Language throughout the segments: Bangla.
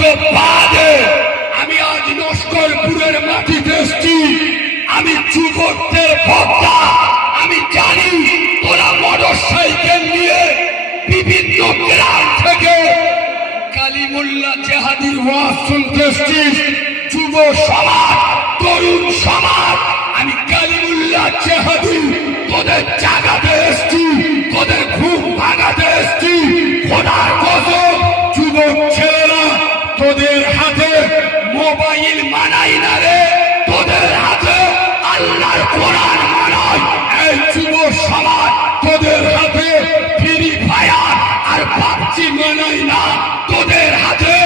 তো বাদে আমি আজ লস্করপুরের মাটিতে এসেছি। আমি যুবকদের ভোক্তা। আমি জানি তোরা মোটর সাইকেল নিয়ে বিভিন্ন গ্রাম থেকে কালিমুল্লাহ জেহাদির ওয়াজ শুনতে এসেছিস। যুব সমাজ, তরুণ সমাজ, আমি কালিমুল্লাহ জেহাদি তোদের জাগাতে এসেছি, তোদের ঘুম ভাঙাতে এসেছি। খোদার কসম, যুবক ছেলেরা, তোদের হাতে মোবাইল মানাই না রে, তোদের হাতে আল্লাহর কোরআন মানাই। এই যুব সমাজ, তোদের হাতে ফ্রি ফায়ার আর পাবজি মানাই না, তোদের হাতে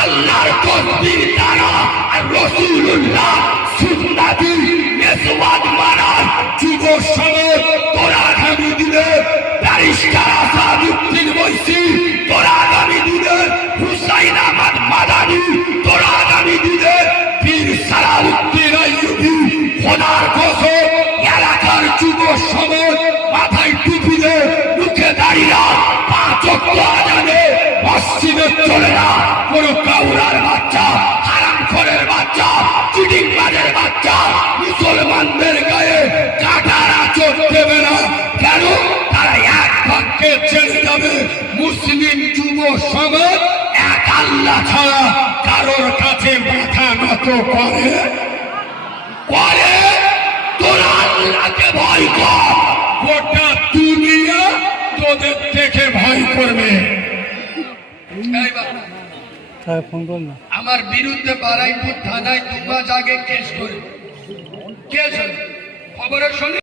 আল্লাহর তসবিহ টানা আর রাসূলুল্লাহ সুন্নাতি মেসওয়াক মানাই। যুব সমাজ, তোরা আগামী দিনে ব্যারিস্টার আসাদুদ্দিন ওয়াইসি, তোরা আগামী দিনে হুসাইন আহমদ মাদানি, তোরা আগামী দিনে পীর সালাউদ্দিন আইয়ুবী। খোদার কসম, এলাকার যুব সমাজ মাথায় টুপি দে, মুখে দাঁড়িয়ে পাঁচ ওয়াক্ত আজানে মসজিদে চলে না। কোন কাউরার বাচ্চা, হারামখোরের বাচ্চা, চিটিংবাজের বাচ্চা মুসলমানদের গায়ে কাঁটার আঁচড় দেবে না। কেন? তারা এক বাক্যে ছেড়ে যাবে, মুসলিম যুব সমাজ এক আল্লাহ ছাড়া কারোর কাছে মাথা নত করে। তোরা আল্লাহকে ভয় কর, গোটা দুনিয়া তোদের দেখে ভয় করবে। আমার বিরুদ্ধে বারাইপুর থানায় 2 মাস আগে কেস করে, খবরের সঙ্গে